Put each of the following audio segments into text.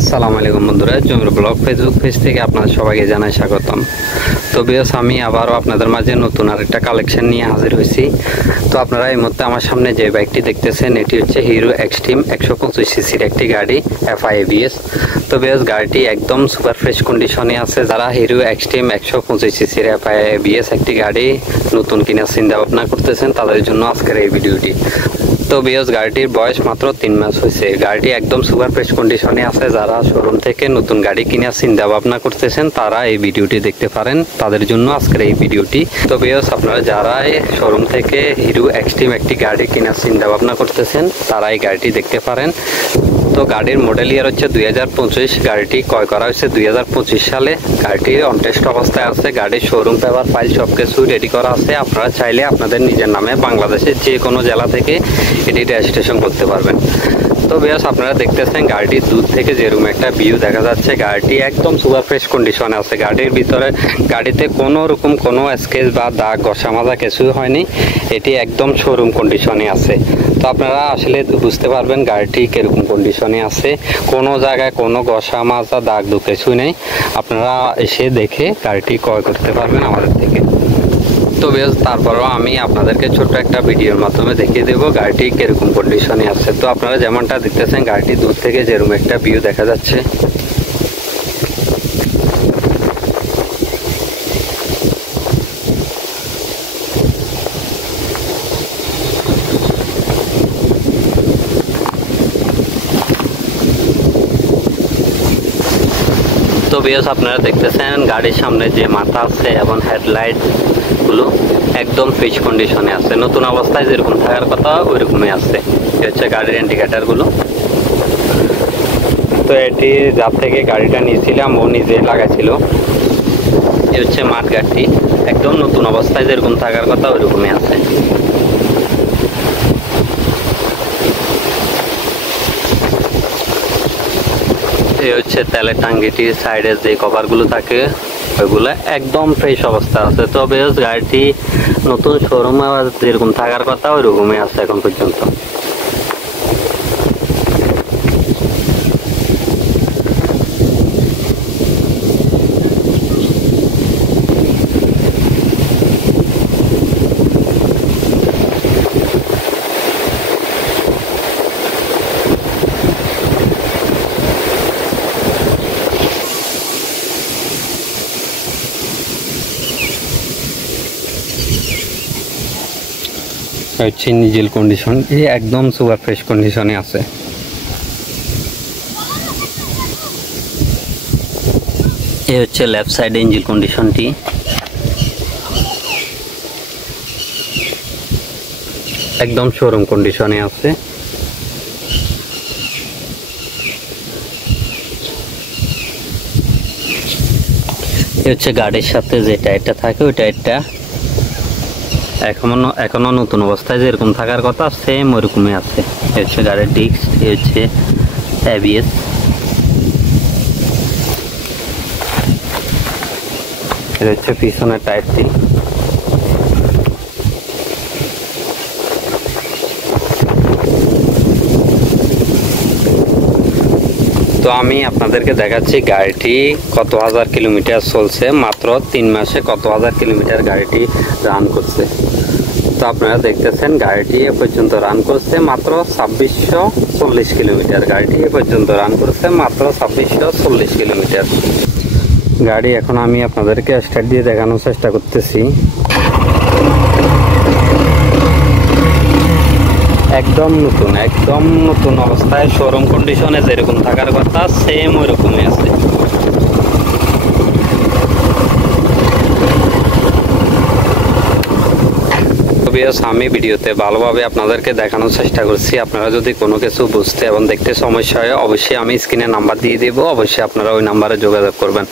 আসসালামু আলাইকুম বন্ধুরা, জমির ব্লগ ফেসবুক পেজ থেকে আপনাদের সবাইকে জানাই স্বাগতম। তো ভিউয়ার্স, আমি আবারও আপনাদের মাঝে নতুন আরেকটা কালেকশন নিয়ে হাজির হয়েছি। তো আপনারা এই মুহূর্তে আমার সামনে যে বাইকটি দেখতেছেন, এটি হচ্ছে হিরো এক্সট্রিম 125 সিসির একটি গাড়ি, FI ABS। তো ভিউয়ার্স, গাড়িটি একদম সুপার ফ্রেশ কন্ডিশনে আছে। যারা হিরো এক্সট্রিম 125 সিসির FI ABS একটি গাড়ি নতুন কেনার চিন্তা ভাবনা করতেছেন, তাদের জন্য আজকের এই ভিডিওটি। তো ভিউয়ার্স, গাড়িটির বয়স মাত্র 3 মাস হয়েছে। গাড়িটি একদম সুপার ফ্রেশ কন্ডিশনে আছে। যারা শোরুম থেকে নতুন গাড়ি কেনার চিন্তা ভাবনা করতেছেন, তারা এই ভিডিওটি দেখতে পারেন, তাদের জন্য আজকের এই ভিডিওটি। তো ভিউয়ার্স, আপনারা যারা শোরুম থেকে হিরো এক্সট্রিম একটি গাড়ি কেনার চিন্তা ভাবনা করতেছেন, তারা এই গাড়িটি দেখতে পারেন। তো গাড়ির মডেল ইয়ার হচ্ছে 2025। গাড়িটি ক্রয় করা হয়েছে 2025 সালে। গাড়িটি অন টেস্ট অবস্থায় আছে। গাড়ির শোরুম পেপার ফাইল সবকিছু রেডি করা আছে। আপনারা চাইলে আপনাদের নিজের নামে বাংলাদেশের যে কোনো জেলা থেকে এটি রেজিস্ট্রেশন করতে পারবেন। তো ভিউয়ার্স, আপনারা দেখতেছেন গাড়িটির দূর থেকে যেরকম একটা ভিউ দেখা যাচ্ছে, গাড়িটি একদম সুপার ফ্রেশ কন্ডিশনে আছে। গাড়ির ভিতরে গাড়িতে কোনো রকম কোনো স্কেচ বা দাগ ঘষা মাজা কিছুই হয়নি। এটি একদম শোরুম কন্ডিশনে আছে। তো আপনারা আসলে বুঝতে পারবেন গাড়িটি কিরকম কন্ডিশনে আছে। কোনো জায়গায় কোনো ঘষা মাজা দাগ দুঃখ কিছুই নেই। আপনারা এসে দেখে গাড়িটি ক্রয় করতে পারবেন আমাদের থেকে। তো বেশ, তারপরও আমি আপনাদেরকে ছোট্ট একটা ভিডিওর মাধ্যমে দেখিয়ে দেবো গাড়িটি কিরকম কন্ডিশনে আছে। তো আপনারা যেমনটা দেখতেছেন, গাড়িটি দূর থেকে যেরকম একটা ভিউ দেখা যাচ্ছে। তো ভিউয়ার্স, আপনারা দেখতেছেন গাড়ির সামনে যে মাথা আছে এবং হেডলাইট গুলো একদম ফ্রেশ কন্ডিশনে আছে। নতুন অবস্থায় যেরকম থাকার কথা ওইরকমই আছে। এই হচ্ছে গাড়ির ইন্ডিকেটার গুলো। তো এটি যার থেকে গাড়িটা নিয়েছিলাম ও নিজে লাগাইছিল। এই হচ্ছে মাঠ গাড়িটি, একদম নতুন অবস্থায় যেরকম থাকার কথা ওইরকমই আছে। এই হচ্ছে তেলের টাঙ্গিটির সাইডে যে কভারগুলো থাকে ওইগুলো একদম ফ্রেশ অবস্থা আছে। তো বেশ, গাড়িটি নতুন শোরুমে যেরকম থাকার কথা ওইরকমই আছে এখন পর্যন্ত। হচ্ছে ইঞ্জিন কন্ডিশন একদম সুপার ফ্রেশ কন্ডিশনে আছে। এই হচ্ছে লেফট সাইডে ইঞ্জিন কন্ডিশনটি। একদম শোরুম কন্ডিশনে আছে। এই হচ্ছে গাড়ির সাথে যে টায়ারটা থাকে ওই টায়ারটা এখনো নতুন অবস্থায় যেরকম থাকার কথা সেম ওরকমই আছে। এই হচ্ছে গাড়ির ডিস্ক, এই হচ্ছে ABS। এটা হচ্ছে পিছনের টায়ারটি। তো আমি আপনাদেরকে দেখাচ্ছি গাড়িটি কত হাজার কিলোমিটার চলছে। মাত্র 3 মাসে কত হাজার কিলোমিটার গাড়িটি রান করছে। তো আপনারা দেখতেছেন গাড়িটি এ পর্যন্ত রান করছে মাত্র 2640 কিলোমিটার। গাড়িটি এ পর্যন্ত রান করছে মাত্র 2640 কিলোমিটার। গাড়ি এখন আমি আপনাদেরকে স্টার্ট দিয়ে দেখানোর চেষ্টা করতেছি। একদম নতুন অবস্থায় শোরুম কন্ডিশনে যেরকম থাকার কথা সেম ওইরকমই আছে। আমি ভিডিওতে ভালোভাবে আপনাদেরকে দেখানোর চেষ্টা করছি। আপনারা যদি কোনো কিছু বুঝতে এবং দেখতে সমস্যা হয়, অবশ্যই আমি স্ক্রিনে নাম্বার দিয়ে দেবো, অবশ্যই আপনারা ওই নাম্বারে যোগাযোগ করবেন।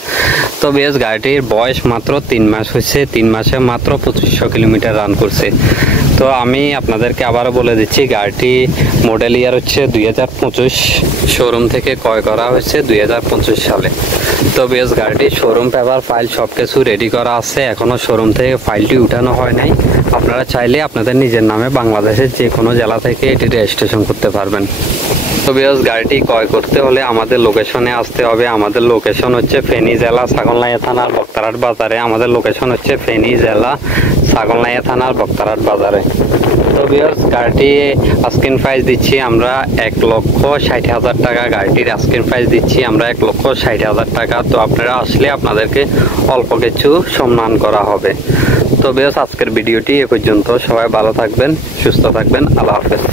তো বেশ, গাড়িটির বয়স মাত্র 3 মাস হয়েছে। 3 মাসে মাত্র 2500 কিলোমিটার রান করছে। তো আমি আপনাদেরকে আবারও বলে দিচ্ছি, গাড়িটি মডেল ইয়ার হচ্ছে 2025। শোরুম থেকে ক্রয় করা হয়েছে 2025 সালে। তো বেশ, গাড়িটির শোরুম পেপার ফাইল সব কিছু রেডি করা আছে। এখনও শোরুম থেকে ফাইলটি উঠানো হয় নাই। আপনারা চাইলে আপনাদের নিজের নামে বাংলাদেশের যে কোনো জেলা থেকে এটি রেজিস্ট্রেশন করতে পারবেন। তো ভিউয়ার্স গাড়িটি ক্রয় করতে হলে আমাদের লোকেশনে আসতে হবে। আমাদের লোকেশন হচ্ছে ফেনী জেলা ছাগলনাইয়া থানার বক্তারহাট বাজারে। আমাদের লোকেশন হচ্ছে ফেনী জেলা ছাগলনাইয়া থানার বক্তারহাট বাজারে। তো ভিউয়ার্স গাড়িটি আস্কিং প্রাইস দিচ্ছি আমরা 1,60,000 টাকা। গাড়িটির আস্কিং প্রাইস দিচ্ছি আমরা 1,60,000 টাকা। তো আপনারা আসলে আপনাদেরকে অল্প কিছু সম্মান করা হবে। তো ভিউয়ার্স আজকের ভিডিওটি এ পর্যন্ত। সবাই ভালো থাকবেন, সুস্থ থাকবেন। আল্লাহ হাফেজ।